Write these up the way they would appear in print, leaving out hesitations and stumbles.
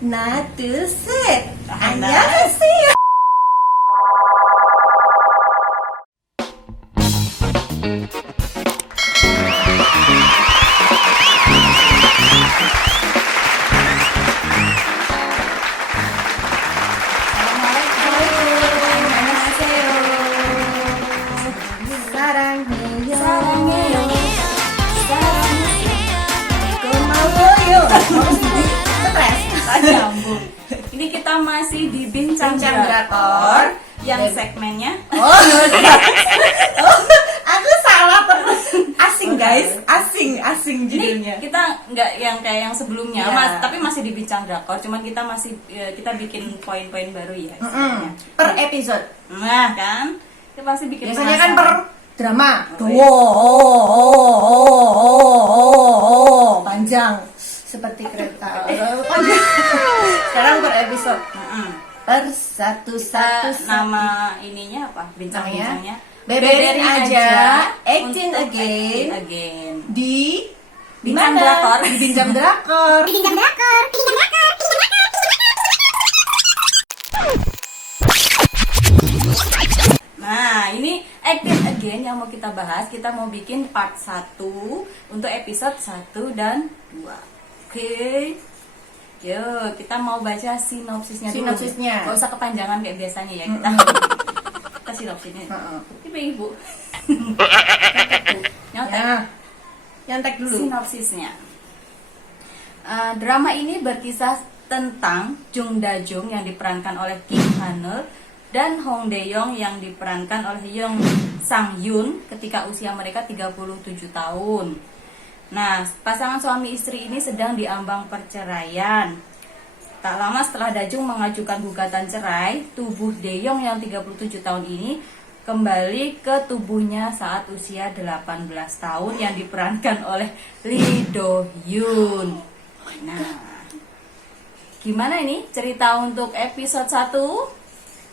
Natusset. 안녕하세요. Ini kita masih di Bincang Bincang Drakor Drakor. yang segmennya Aku salah terus. Asing guys, asing judulnya. ini kita nggak yang kayak yang sebelumnya, Iya. tapi masih di Bincang Drakor, cuman kita masih kita bikin poin-poin baru ya istilahnya. Per episode. Nah kan, kita pasti bikin Biasanya kan per penasaran. drama. Panjang seperti kereta. Panjang. Sekarang per episode. Per satu-satu. Nama ininya apa? Bincang-bincangnya Beberin aja, acting untuk again. acting again. Di Bincang mana? Drakor. Di Bincang Drakor. Nah, ini acting again yang mau kita bahas. Kita mau bikin part 1 untuk episode 1 dan 2. Oke. Yuk, kita mau baca sinopsisnya dulu. Sinopsisnya. Gak usah kepanjangan kayak biasanya ya. Kita sinopsisnya. Ini Ibu. Nyontek. Ya. Nyantek dulu. Sinopsisnya. Drama ini berkisah tentang Jung Da Jung yang diperankan oleh Kim Hanul dan Hong De Yong yang diperankan oleh Young Sang Yoon ketika usia mereka 37 tahun. Nah, pasangan suami istri ini sedang diambang perceraian. Tak lama setelah Da Jung mengajukan gugatan cerai, tubuh De Yong yang 37 tahun ini kembali ke tubuhnya saat usia 18 tahun yang diperankan oleh Lee Do Hyun. Nah, gimana ini cerita untuk episode 1?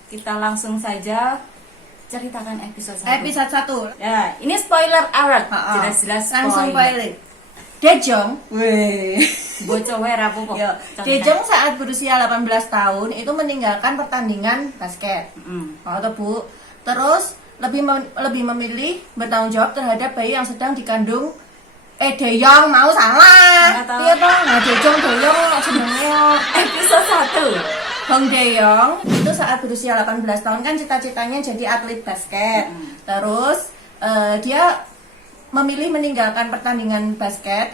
Kita langsung saja ceritakan episode 1. Episode 1. Ya, ini spoiler alert. Jelas-jelas Langsung spoiler. pilot. Dejong. Weh. Bocah wae rapuh kok. Yo, Dejong saat berusia 18 tahun itu meninggalkan pertandingan basket. Atau Bu. Terus lebih memilih bertanggung jawab terhadap bayi yang sedang dikandung Dejong mau salah. Salah, Iya toh, nah Dejong jenenge Episode 1. Hong De-yong itu saat berusia 18 tahun kan cita-citanya jadi atlet basket. Terus dia memilih meninggalkan pertandingan basket,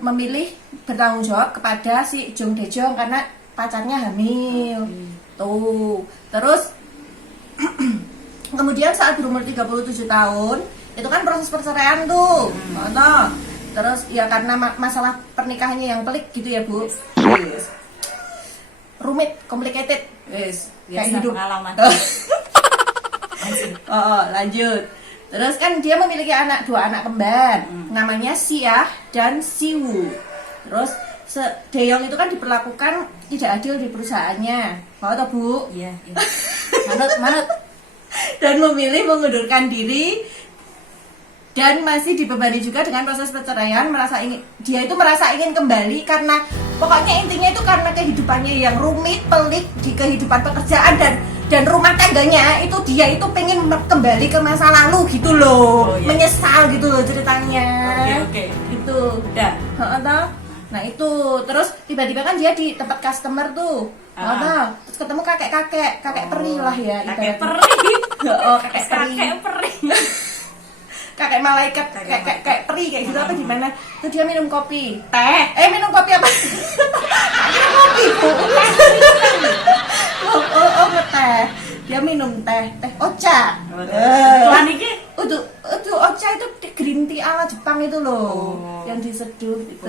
memilih bertanggung jawab kepada si Jung De-jong karena pacarnya hamil. Tuh. Terus kemudian saat berumur 37 tahun, itu kan proses perceraian tuh. Terus ya karena masalah pernikahannya yang pelik gitu ya, Bu. Yes. Rumit, complicated, kayak hidup. Pengalaman. Lanjut. Terus kan dia memiliki dua anak kembar, namanya Sia dan Siwoo. Terus Deyong itu kan diperlakukan tidak adil di perusahaannya, mau atau Bu? Iya. Manut. Dan memilih mengundurkan diri. Dan masih dibebani juga dengan proses perceraian, dia itu merasa ingin kembali karena pokoknya intinya itu karena kehidupannya yang rumit, pelik di kehidupan pekerjaan dan rumah tangganya itu dia itu pengen kembali ke masa lalu gitu loh. Menyesal gitu loh ceritanya. Oke. Gitu. Udah. Nah itu terus tiba-tiba kan dia di tempat customer tuh. Terus ketemu kakek peri lah ya. Kakek ibaratnya. peri. Kakek peri. Kakek malaikat, kayak peri kayak gitu apa gimana? Tuh dia minum kopi, teh. Minum kopi apa? Minum kopi, Bu. Teh. Dia minum teh ocha. Tuan iki Itu ocha itu green tea ala Jepang itu loh, yang diseduh itu.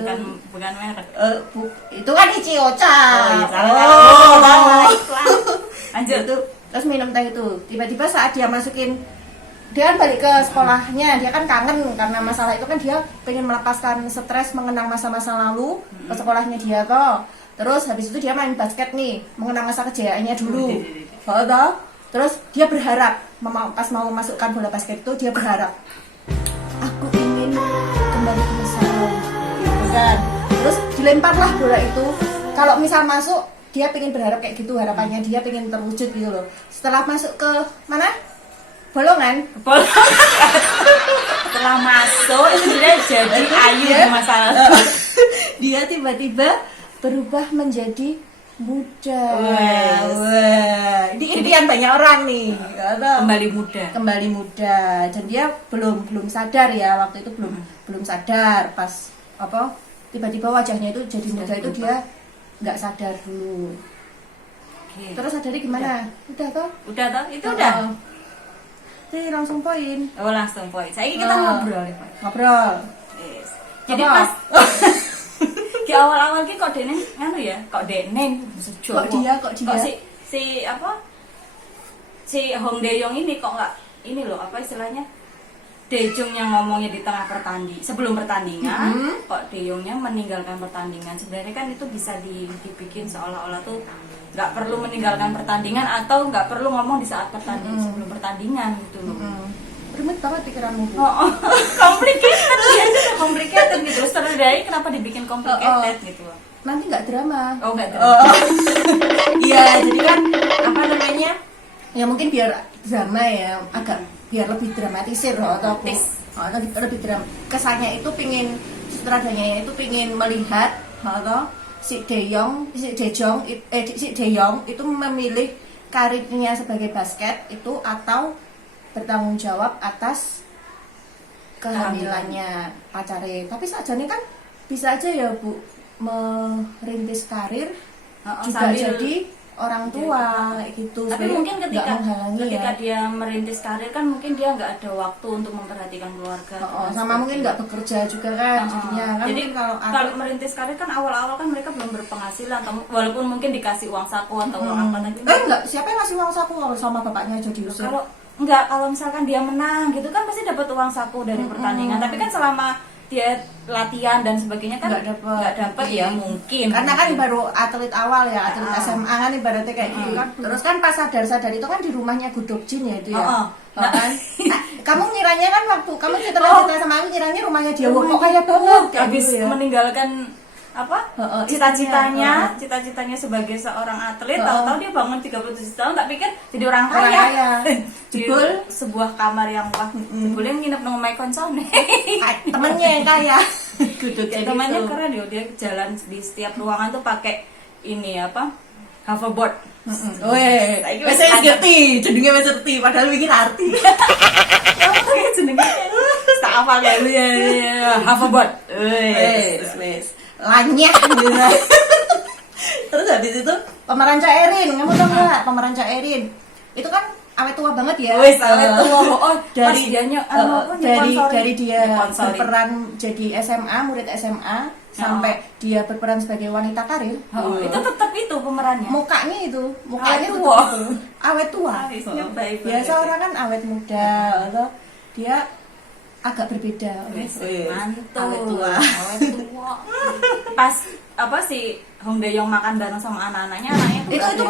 bukan merek. Itu kan ichi ocha. Lanjut. Terus minum teh itu. Tiba-tiba saat dia masukin, dia kan balik ke sekolahnya, dia kan kangen karena masalah itu kan dia pengen melepaskan stres mengenang masa-masa lalu ke sekolahnya dia toh. Terus habis itu dia main basket nih, mengenang masa kejayaannya dulu. Terus dia berharap pas mau masukkan bola basket itu dia berharap aku ingin kembali ke masa lalu, gitu kan. Terus dilemparlah bola itu Kalau misal masuk dia pengen berharap kayak gitu, harapannya dia pengen terwujud gitu loh. Setelah masuk ke mana? Bolongan. Setelah masuk itu dia jadi ayu di masa lalu. Dia tiba-tiba berubah menjadi muda. Wes. Wah, ini impian banyak orang nih. Kembali muda. Kembali muda. Dan dia belum sadar ya, waktu itu belum sadar pas apa tiba-tiba wajahnya itu jadi muda itu dia nggak sadar dulu. Oke. Terus sadarnya gimana? Udah toh? Udah toh? Itu udah. Jadi langsung poin. Oh, langsung poin. Saya kita ngobrol ya, Pak. Ngobrol. Yes. Jadi Apa? pas di awal-awal ki kok dene nganu ya, kok dene Kok dia? si apa? Si Hong Dae-yong ini kok nggak ini loh, apa istilahnya? Dae-jung yang ngomongnya di tengah sebelum pertandingan, kok Dae-yongnya meninggalkan pertandingan. Sebenarnya kan itu bisa dibikin seolah-olah tuh nggak perlu meninggalkan pertandingan atau nggak perlu ngomong di saat pertandingan sebelum pertandingan gitu loh. Rumit banget pikiranmu. Oh, complicated ya, complicated gitu. Sutradara kenapa dibikin complicated gitu? Nanti nggak drama. Oh, nggak drama. Iya, jadi kan apa namanya? Ya mungkin biar drama ya, agak biar lebih dramatisir loh, atau lebih drama. Kesannya itu sutradaranya itu pingin melihat atau si Dae-yong itu memilih karirnya sebagai basket itu atau bertanggung jawab atas kehamilannya pacare. Tapi sajane kan bisa aja ya Bu merintis karir juga sambil jadi orang tua gitu. Tapi Sebenarnya mungkin nggak menghalangi ketika ya. dia merintis karir kan mungkin dia nggak ada waktu untuk memperhatikan keluarga. Sama mungkin nggak bekerja juga kan jadinya kan. Jadi mungkin kalau kalau merintis karir kan awal-awal kan mereka belum berpenghasilan, walaupun mungkin dikasih uang saku atau uang apa tapi enggak, siapa yang ngasih uang saku kalau sama bapaknya aja diusir? Kalau misalkan dia menang gitu kan pasti dapat uang saku dari pertandingan. Tapi kan selama dia latihan dan sebagainya kan nggak dapat ya mungkin. Karena kan baru atlet awal ya, atlet SMA kan ibaratnya kayak gitu kan. Terus kan pas sadar itu kan di rumahnya Gudokjin ya itu ya. Nah, kan? Kamu ngiranya kan waktu kamu cerita sama aku ngiranya rumahnya dia kok kaya banget habis gitu ya. meninggalkan apa cita-citanya sebagai seorang atlet, tahu-tahu dia bangun 37 tahun tak pikir jadi orang kaya. Di sebuah kamar yang wah, boleh nginep nang omahe koncone. Temennya yang kaya. Temannya keren dia jalan di setiap ruangan tuh pakai ini apa? Hoverboard. Weh, saya ngerti, jenenge wis ngerti padahal mikir arti. Kayak jenenge tak hafal ya. Hoverboard. Wes. Lanyah gitu. Terus habis itu pemeran Cairin, kamu tahu nggak pemeran Cairin? Itu kan awet tua banget ya. Wes awet tua. Dari dia sponsori. berperan jadi murid SMA sampai dia berperan sebagai wanita karir. Itu tetap itu pemerannya. Mukanya awet tetap tua. itu. Awet tua. Biasa orang kan awet muda atau dia agak berbeda. Mantul. Awet tua. Pas apa sih Hong Dae-yong makan bareng sama anaknya itu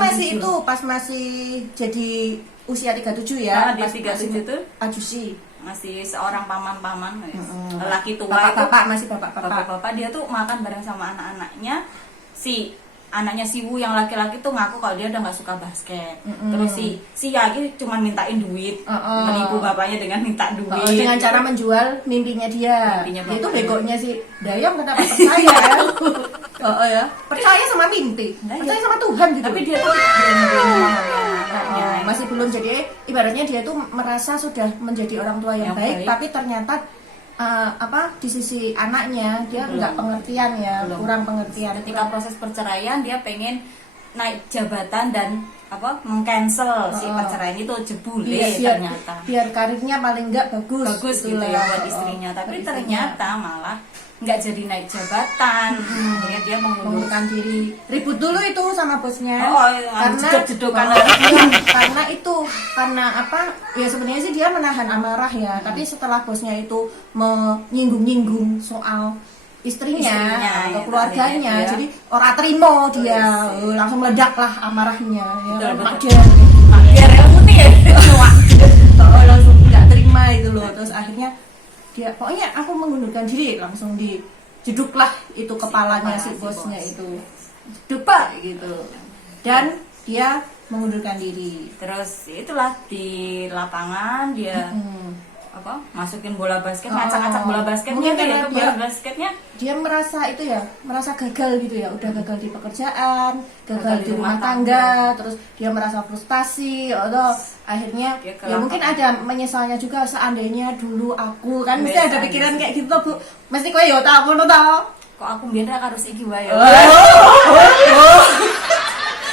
masih jadi usia 37 ya. Di 37 itu Ajusi. Masih seorang paman-paman, lelaki tua bapak-bapak dia tuh makan bareng sama anak-anaknya. Si anaknya si Wu yang laki-laki tuh ngaku kalau dia udah nggak suka basket. Terus si Yagi cuma mintain duit, menipu bapaknya dengan minta duit. Dengan cara menjual mimpinya dia. Itu begonya si Dae-yong kenapa percaya ya? Percaya sama mimpi, percaya sama Tuhan gitu. Tapi dia tuh anaknya. Masih belum, jadi ibaratnya dia tuh merasa sudah menjadi orang tua yang baik, tapi ternyata di sisi anaknya dia nggak pengertian ya, kurang pengertian. Ketika proses perceraian dia pengen naik jabatan dan mengcancel si perceraian itu jebule ternyata. Biar karirnya paling nggak bagus gitu ya buat istrinya. Tapi ternyata malah nggak jadi naik jabatan. Akhirnya dia mengundurkan diri. Ribut dulu itu sama bosnya. Karena ya sebenarnya sih dia menahan amarah ya. Tapi setelah bosnya itu menyinggung-nyinggung soal istrinya atau keluarganya, jadi orang terima dia langsung meledak lah amarahnya ya. Biar putih ya. Langsung nggak terima itu loh. Terus akhirnya dia pokoknya aku mengundurkan diri, langsung dijeduklah itu kepalanya si bosnya itu. dupa gitu. Dan dia mengundurkan diri. Terus itulah di lapangan dia masukin bola basket, ngacak-ngacak bola basketnya, Mungkin itu karena ya, bola basketnya dia merasa gagal gitu ya, udah gagal di pekerjaan, gagal di rumah tangga, terus dia merasa frustasi, atau akhirnya Dia ke ya mungkin ada menyesalnya juga, seandainya dulu aku kan mesti ada pikiran kayak gitu Bu, mesti kowe yo tak ngono ta. kok aku biar harus iki wae ya.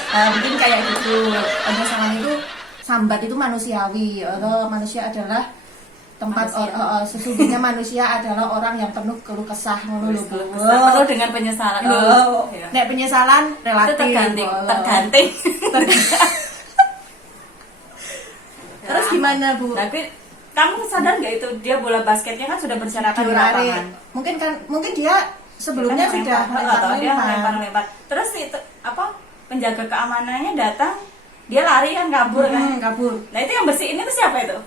Nah, mungkin kayak gitu. Penyesalan itu sambat itu manusiawi, atau manusia adalah tempat sesungguhnya manusia adalah orang yang penuh keluh kesah ngono lho Bu. Penuh dengan penyesalan. Ya. Nek penyesalan Itu relatif. tergantung. Terus gimana Bu? Tapi kamu sadar nggak itu dia bola basketnya kan sudah berserakan di lapangan. Mungkin dia sebelumnya Dia sudah lempar. Terus itu penjaga keamanannya datang, dia lari kan kabur kan. kabur. Nah itu yang bersihin itu siapa itu?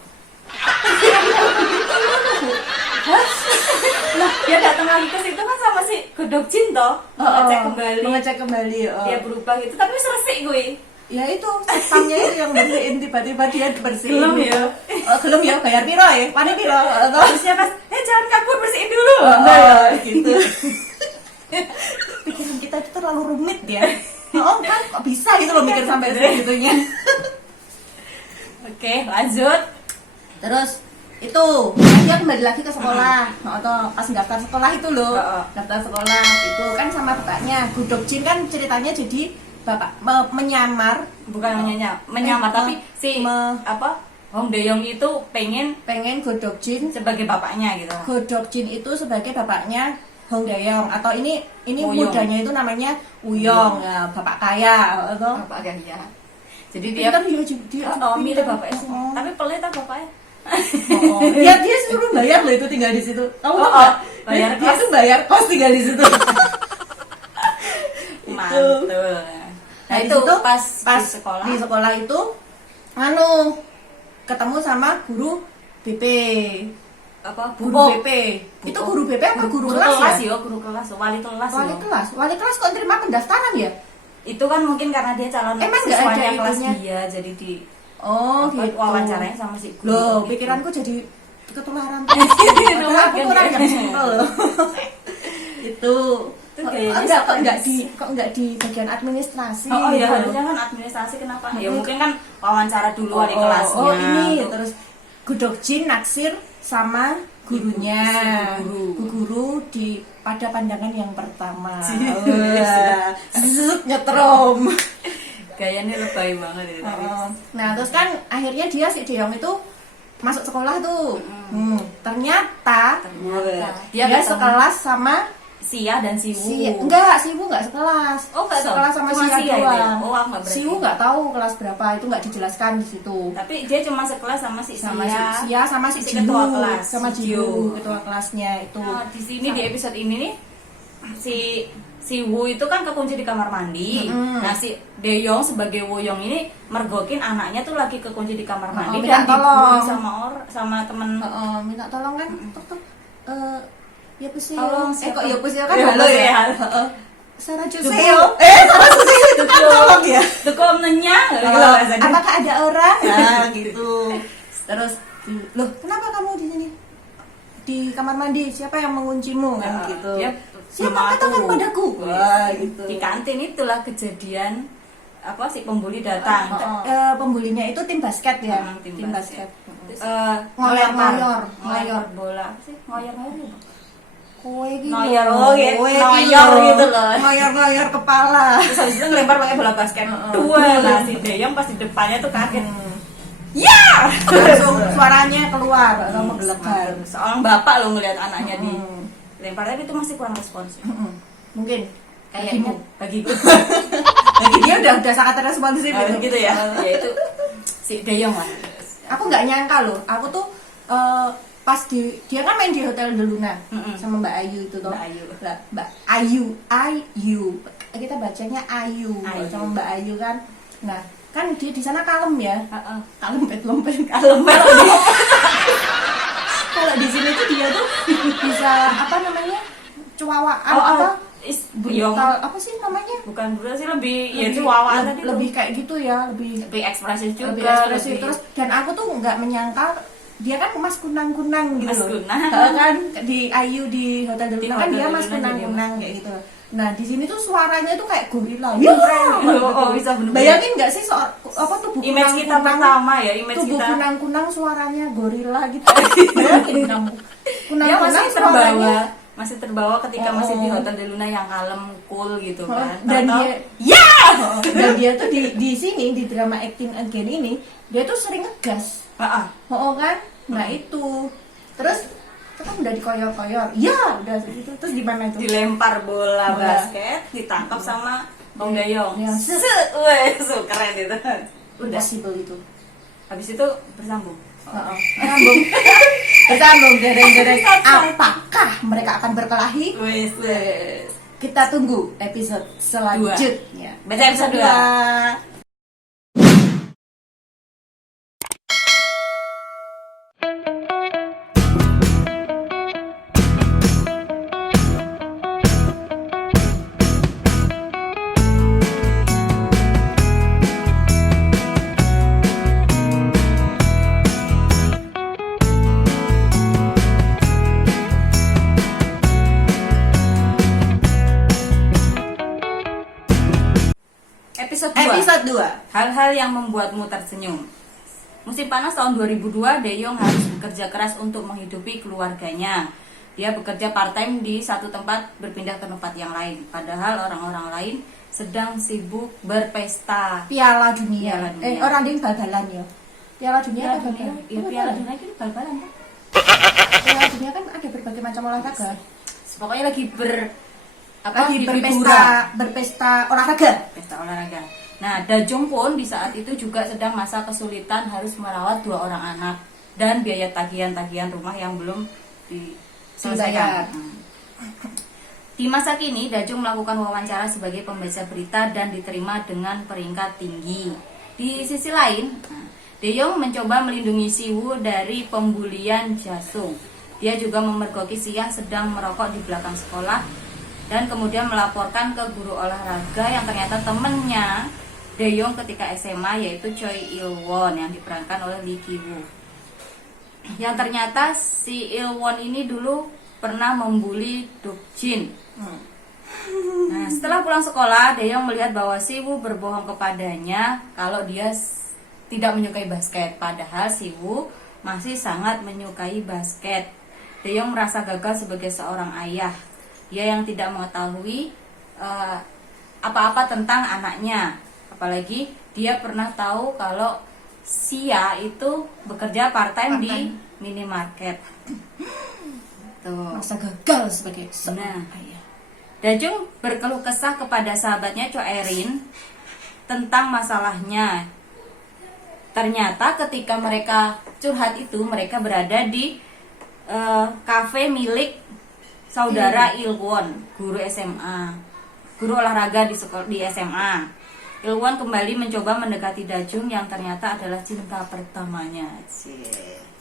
Nah dia datang lagi ke situ kan sama si Godok Jin toh, mengecek kembali. Dia berubah gitu, tapi selesai gue. Ya itu satpamnya itu yang bersihin, tiba-tiba dia bersihin. Belum ya? Belum ya, bayar piro ya? Pani piro? Harusnya pas, jangan kabur, bersihin dulu. Gitu. Pikiran kita itu terlalu rumit ya. Kan kok bisa gitu loh mikir sampai segitunya. Oke, lanjut. Terus itu dia kembali lagi ke sekolah, atau pas daftar sekolah itu loh, daftar sekolah itu kan sama bapaknya. Godok Jin kan ceritanya jadi bapak menyamar, bukan menyamar tapi Hong Dae-yong itu pengen Godok Jin sebagai bapaknya gitu. Godok Jin itu sebagai bapaknya Hong Dae-yong, atau ini Woo-yong. mudanya itu namanya Woo-yong, ya, bapak kaya atau Bapak kaya. Jadi dia milih bapaknya. Tapi pelit bapaknya. Ya dia suruh bayar loh itu tinggal di situ. Kamu tahu nggak? Bayar dia tuh bayar kos tinggal di situ. Mantul. Nah itu pas di sekolah itu ketemu sama guru BP. Guru BP. Itu guru BP apa guru kelas ya? Guru kelas, wali kelas. Wali kelas kok terima pendaftaran ya? Itu kan mungkin karena dia calon Emang nggak ada siswanya kelas itunya? dia, jadi di gitu. wawancaranya sama si guru. Loh, gitu. pikiranku jadi ketularan. Padahal aku kurang yang simpel loh. Itu kok enggak di bagian administrasi. Ya harusnya kan administrasi, kenapa? Ya mungkin kan wawancara dulu wali kelasnya. Ini terus Godok Jin naksir sama gurunya. Guru pada pandangan yang pertama. Nyetrom. Gayanya lebay banget ya. Nah, terus kan akhirnya si Dae-yong itu masuk sekolah tuh. Ternyata dia sekelas sama Sia dan Siwu. Enggak sekelas. Oh, enggak sekelas sama Sia Sia doang. Oh, enggak berarti. Siwu enggak tahu kelas berapa, itu enggak dijelaskan di situ. Tapi dia cuma sekelas sama si Sia sama si ketua kelas. Sama Jiu, ketua kelasnya itu. Nah, di sini di episode ini nih si Wu itu kan kekunci di kamar mandi. Nah, si Dae-yong sebagai Woo-yong ini mergokin anaknya tuh lagi kekunci di kamar mandi dan dibully sama temen. Minta tolong kan. Ya pusi. Kok ya pusi kan halo ya. Sarah Juseo. Sarah Juseo itu kan tolong ya. Tukom nenya. Apakah ada orang? Nah, gitu. Terus, loh, kenapa kamu di sini? Di kamar mandi, siapa yang menguncimu kan gitu. Siapa katakan padaku? Wah, gitu. Di kantin itulah kejadian si pembuli datang. Pembulinya itu tim basket ya. Tim basket. Ngoyor bola. Apa sih? Ngoyor. Kowe gitu. Ngoyor gitu loh. Ngoyor kepala. Terus habis itu ngelempar pakai bola basket. Dua lah si Dae-yong pas di depannya tuh kaget. Ya! Langsung suaranya keluar atau menggelegar. Seorang bapak lo ngelihat anaknya dilempar, tapi itu masih kurang responsif. Mungkin kayaknya bagiku. Bagi dia udah sangat responsif gitu ya. Ya itu si Dae-yong lah. Aku nggak nyangka loh. Aku tuh pas dia kan main di Hotel De Luna sama Mbak Ayu itu toh. Mbak Ayu. Kita bacanya Ayu. Sama Mbak Ayu kan. Nah, kan dia di sana kalem ya. Kalem lempet. Kalau di sini tuh dia tuh bisa cuawaan brutal apa sih namanya? Bukan brutal sih, lebih ya cuawa tadi lebih kayak gitu ya, lebih ekspresif juga, lebih ekspresif. Terus dan aku tuh nggak menyangka dia kan mas kunang-kunang gitu Mas loh. kunang. Kan di Ayu di Hotel Deluna kan dia mas kunang-kunang kayak gitu. Nah di sini tuh suaranya tuh kayak gorila. Bisa bener. Bayangin nggak sih apa tubuh image kita pertama ya, image tubuh kita kunang-kunang suaranya gorila gitu. Bayangin kamu. Dia masih suaranya masih terbawa ketika masih di Hotel Deluna yang kalem, cool gitu kan. Dan dia dan dia tuh di sini di drama Acting Again ini dia tuh sering ngegas. Kan? Nah itu terus itu kan udah dikoyor-koyor. Ya udah gitu. Terus gimana itu? dilempar bola basket, ditangkap sama Hong Dae-yong. Ya. Wah, so keren itu. Udah. Impossible itu. Habis itu bersambung. Bersambung dereng-dereng. Apakah mereka akan berkelahi? Wes. Kita tunggu episode selanjutnya. Baca episode 2. Episode 2. Hal-hal yang membuatmu tersenyum. Musim panas tahun 2002, Dae-yong harus bekerja keras untuk menghidupi keluarganya. Dia bekerja part-time di satu tempat, berpindah ke tempat yang lain. Padahal orang-orang lain sedang sibuk berpesta. Piala Dunia. Orang ding bal-balan ya. Piala Dunia Piala apa Dunia? bal-balan? Iya, Piala Dunia itu bal-balan kan? Piala Dunia kan ada berbagai macam olahraga. Pokoknya lagi berpesta olahraga. Pesta olahraga. Nah, Dajong pun di saat itu juga sedang masa kesulitan harus merawat 2 orang anak dan biaya tagihan-tagihan rumah yang belum diselesaikan. Di masa kini, Dajong melakukan wawancara sebagai pembaca berita dan diterima dengan peringkat tinggi. Di sisi lain, Dae-yong mencoba melindungi Si-woo dari pembulian Jasung. Dia juga memergoki Siah sedang merokok di belakang sekolah dan kemudian melaporkan ke guru olahraga yang ternyata temennya Dae-yong ketika SMA, yaitu Choi Il-won yang diperankan oleh Lee Ki-woo. Yang ternyata si Il-won ini dulu pernah membuli Duk-jin. Nah, setelah pulang sekolah, Dae-yong melihat bahwa Si-woo berbohong kepadanya kalau dia tidak menyukai basket, padahal Si-woo masih sangat menyukai basket. Dae-yong merasa gagal sebagai seorang ayah. Dia yang tidak mengetahui apa-apa tentang anaknya. Apalagi dia pernah tahu kalau Sia itu bekerja part-time di minimarket. Tuh. Masa gagal sebagai seorang ayah. Dajung berkeluh kesah kepada sahabatnya Cho Erin tentang masalahnya. Ternyata ketika mereka curhat itu, mereka berada di kafe milik saudara Il-won, guru SMA, guru olahraga di SMA. Il-won kembali mencoba mendekati Dajung yang ternyata adalah cinta pertamanya.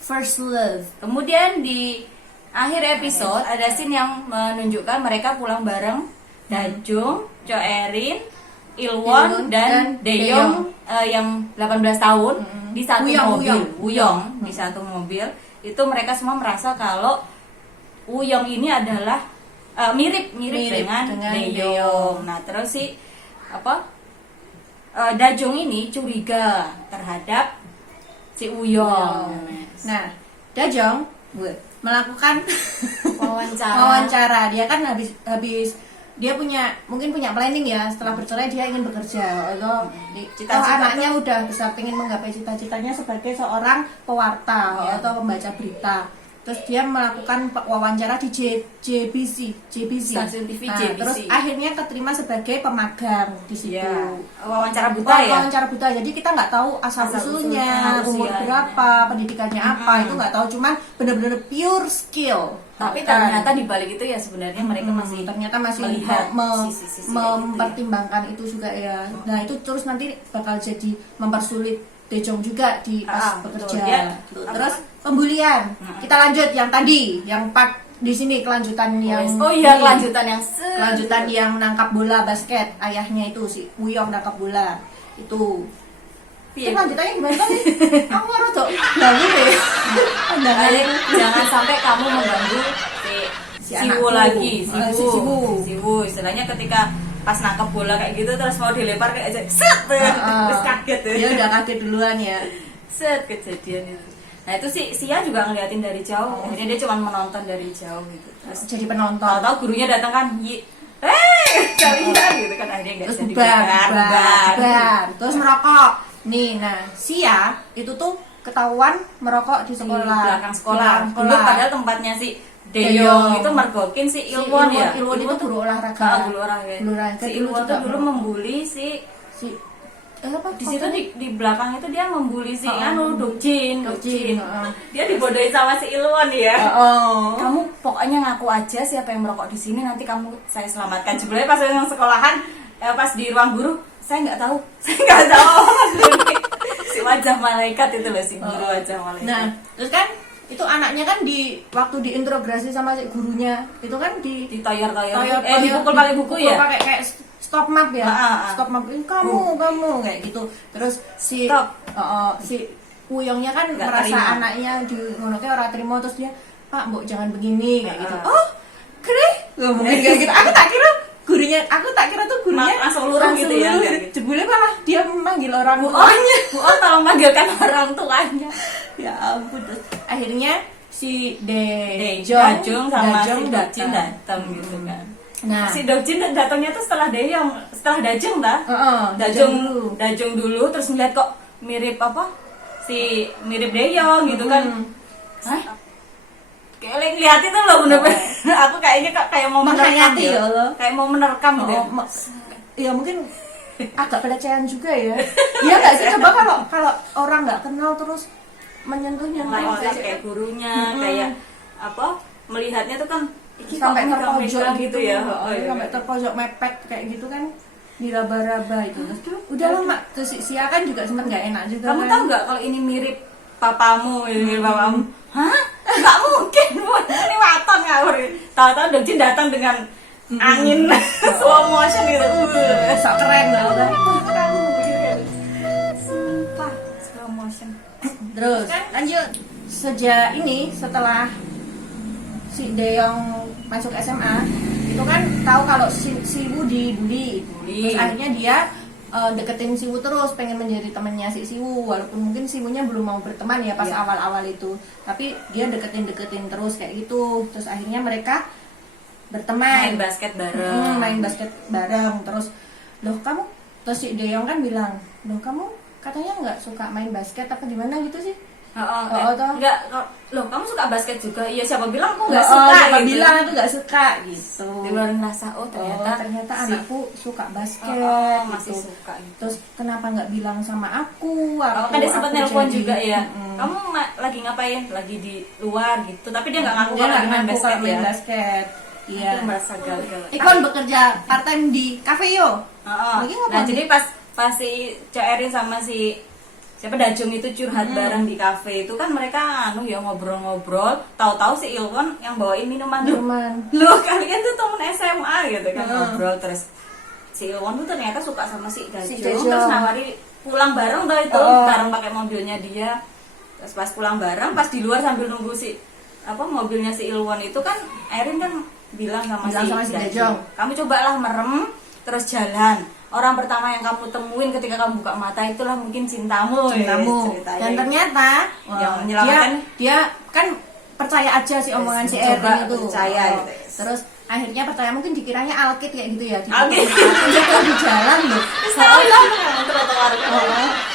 First love. Kemudian di akhir episode ada scene yang menunjukkan mereka pulang bareng. Dajung, Cho Erin, Il-won dan Dae-yong yang 18 tahun di satu mobil. Woo-young di satu mobil. Itu mereka semua merasa kalau Woo-young ini adalah mirip dengan Dae-yong. Nah, terus si Dajong ini curiga terhadap si Woo-young. Nah, Dajong melakukan wawancara. Dia kan habis dia mungkin punya planning ya, setelah bercerai dia ingin bekerja atau anaknya udah besar, pengen menggapai cita-citanya sebagai seorang pewarta atau pembaca berita. Terus dia melakukan wawancara di JBC. Stasiun TV Nah, JBC. terus akhirnya keterima sebagai pemagang di situ. Ya, wawancara buta ya. Wawancara buta. Jadi kita nggak tahu asal usulnya, umur berapa, pendidikannya apa, itu nggak tahu. Cuman benar-benar pure skill. Tapi ternyata di balik itu ya sebenarnya mereka masih melihat sisi-sisi mempertimbangkan itu juga ya. Nah, itu terus nanti bakal jadi mempersulit Dae-jong juga di pas bekerja. Terus pembulian. Kita lanjut yang tadi, yang part di sini kelanjutan yang Oh iya, ini. kelanjutan yang Kelanjutan yang nangkap bola basket, ayahnya itu si Wuyong nangkap bola itu. Itu lanjutannya gimana nih? Aku baru tuh ganggu deh. Jangan sampai kamu mengganggu Si Siwu anakku. lagi, Si Siwu. Istilahnya ketika pas nangkep bola kayak gitu terus mau dilempar kayak aja set terus kaget Dia udah kaget duluan ya. set kejadian itu. Nah itu si Sia juga ngeliatin dari jauh, akhirnya dia cuma menonton dari jauh gitu. Terus Jadi penonton. tahu-tahu gurunya datang kan, kalian gitu kan, akhirnya nggak Terus jadi bubar. Terus merokok. Nih, nah Sia itu tuh ketahuan merokok di di sekolah. belakang sekolah. Di belakang Dulu padahal tempatnya si Deyong itu mergokin si Ilwon ya. Ilwon itu guru olahraga. Guru olahraga. Guru olahraga Si dulu Ilwon juga tuh dulu merokok. membuli si apa? di situ di belakang itu dia membuli si Oh. Dokjin. Dokjin, heeh. Dia dibodohi sama si Ilwon ya. Oh. Kamu pokoknya ngaku aja siapa yang merokok di sini, nanti kamu saya selamatkan. Jebulnya pas yang sekolahan pas di ruang guru, saya nggak tahu si wajah malaikat itu loh, si guru wajah malaikat. Nah, terus kan itu anaknya kan di waktu diinterogasi sama si gurunya itu kan di ditoyor dipukul pakai buku ya. pakai kayak stop map ya. Stop map ini kamu kayak gitu. Terus si Stop. si Wuyongnya kan Nggak merasa terima. anaknya di ngono kayak ora terima, terus dia, "Pak, Mbok jangan begini," kayak gitu. Heeh. Oh, kere? Ngomongin kayak gitu. Aku tak kira tuh gurunya Langsung luruh gitu ya, luruh. nggak gitu. Jebule malah dia memanggil orang Bu tuanya. tolong manggilkan orang tuanya. Ya ampun. Terus akhirnya si Dajong sama si Dokjin datang. datang gitu kan. Nah, Si Dokjin datangnya tuh setelah Dajong lah. Dajong dulu terus melihat kok mirip mirip Deyong gitu kan. Hah? Kayak lihat itu loh bener-bener. Aku kayaknya kayak mau menerkam Menghayati ya. ya Allah. Kayak mau menerkam gitu. Ya mungkin agak pelecehan juga ya. Iya nggak sih, coba kalau orang nggak kenal terus menyentuhnya Kayak gurunya, kayak melihatnya tuh kan iki kok sampai terpojok megang gitu ya. sampai terpojok mepet kayak gitu kan, diraba-raba itu. Udah lah mak, terus si Sia kan juga sempet nggak enak juga. Kamu kan. tahu nggak kalau ini mirip papamu, Hah? Nggak mungkin, Bu. Ini waton ngawur. Tahu-tahu Dokjin datang dengan angin slow motion gitu. Sok keren lah. Sumpah, slow motion. Terus lanjut, setelah si Deyong masuk SMA itu kan tahu kalau si Wu dibully. Terus akhirnya dia deketin si Wu terus, pengen menjadi temannya si Wu, walaupun mungkin si Wu-nya belum mau berteman ya pas awal-awal itu, tapi dia deketin terus kayak gitu. Terus akhirnya mereka berteman, main basket bareng. Terus terus si Deyong kan bilang, "Loh, kamu katanya nggak suka main basket apa gimana gitu sih?" Enggak, loh kamu suka basket juga? Iya, siapa bilang aku nggak suka? Siapa Gitu. bilang aku nggak suka gitu. Di luar rasa, ternyata anakku suka basket, masih gitu. suka gitu. Terus kenapa nggak bilang sama aku? Kan dia sempat nelpon juga ya. Mm-mm. Kamu lagi ngapain? Lagi di luar gitu. Tapi dia nggak ngaku Dia kalau nggak lagi main ngaku basket kalau main ya. basket. Iya. Itu merasa gagal. Ikon bekerja part time di cafe yo. Lagi ngapain? Nah, jadi pas si Cak Erin sama si siapa Dajong itu curhat bareng di kafe itu kan mereka ngobrol-ngobrol, tahu-tahu si Ilwon yang bawain minuman. Loh, kalian tuh temen SMA gitu kan, ngobrol terus si Ilwon tuh ternyata suka sama si Dajong, terus nawari pulang bareng tuh itu, bareng pakai mobilnya dia. Terus pas pulang bareng, pas di luar sambil nunggu mobilnya si Ilwon itu kan Erin kan bilang sama si Dajong, "Kamu cobalah merem terus jalan. Orang pertama yang kamu temuin ketika kamu buka mata itulah mungkin cintamu." Dan ternyata yang menyelamatkan dia kan percaya aja sih omongan si Erin itu. Percaya. Terus akhirnya percaya, mungkin dikiranya alkit kayak gitu ya. Alkit. Di jalan loh. Trotoar.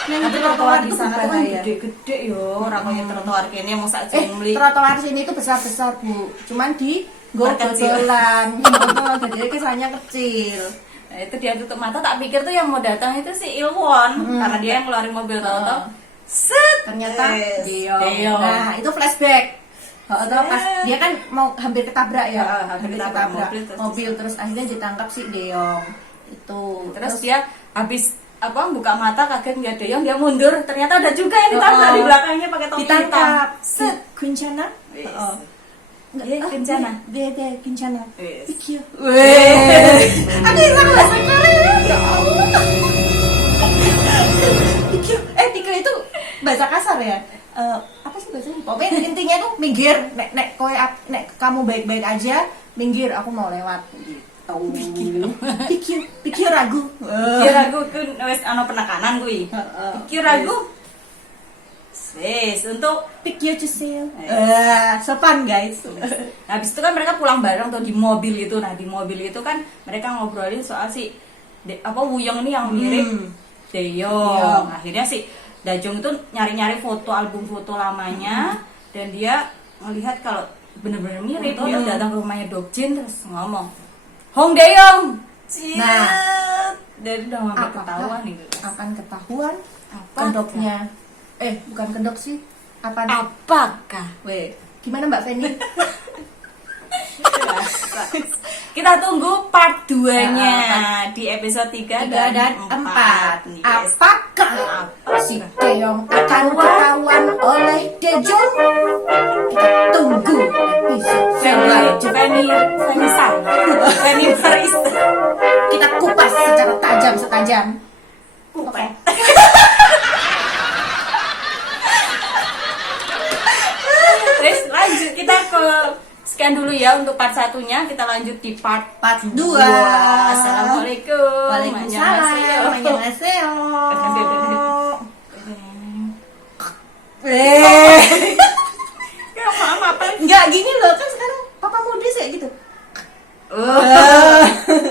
Tapi trotoar di sana tuh kan bahaya. gede-gede yo, ora koyo trotoar kene mau sak jumli. Trotoar sini tuh besar-besar, Bu. Cuman di kecil. botolan. Jadi kesannya kecil. Nah, itu dia tutup mata, tak pikir tuh yang mau datang itu si Ilwon karena dia yang ngeluarin mobil tahu-tahu set ternyata Deyong. Nah, itu flashback. Pas dia kan mau hampir ketabrak ya, hampir ketabrak mobil terus akhirnya ditangkap si Deyong. Itu. Terus dia habis buka mata kaget ngeliat Deyong, dia mundur, ternyata ada juga yang ditangkap di belakangnya pakai topi hitam. Ditangkap. Set Kuncana. kencana. Dia kencana. Yes. Pikir. Weh. Aku hilang bahasa Korea. Ya Allah. Pikir itu bahasa kasar ya. Apa sih bahasanya? Pokoknya intinya tuh minggir. Nek kamu baik-baik aja, minggir. Aku mau lewat. Gitu. Pikir ragu. Pikir ragu kan wes ana penekanan kuwi. Pikir ragu. Wes untuk Pikir yourself. Sopan guys. habis itu kan mereka pulang bareng tuh di mobil itu. Nah, di mobil itu kan mereka ngobrolin soal si Wuyong ini yang mirip Daeyeong. Akhirnya si Dajong itu nyari-nyari foto album foto lamanya dan dia melihat kalau bener-bener mirip. Dia datang ke rumahnya Dokjin terus ngomong, "Hong Daeyeong." Nah, dari udah nggak ketahuan nih. Akan ketahuan Apa? kedoknya. Bukan kedok sih. Apakah? Weh, gimana Mbak Feni? Kita tunggu part 2-nya di episode 3 dan 4. Yes. Apakah si Daeyeong akan ketahuan oleh Daejong? Kita tunggu episode selanjutnya. Feni Marista. Kita kupas secara tajam. Kupas. Terus lanjut kita ke sekian dulu ya untuk part 1-nya. Kita lanjut di part 2. Assalamualaikum. Waalaikumsalam. Annyeonghaseyo. Ya maaf apa? Enggak gini loh, kan sekarang papa modis ya gitu.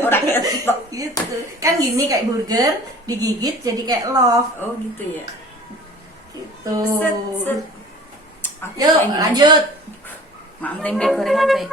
Orang kayak TikTok. Gitu. Kan gini kayak burger, digigit jadi kayak love. Oh gitu ya. Gitu. Set. Yuk, lanjut. Maaf tempe gorengan saya.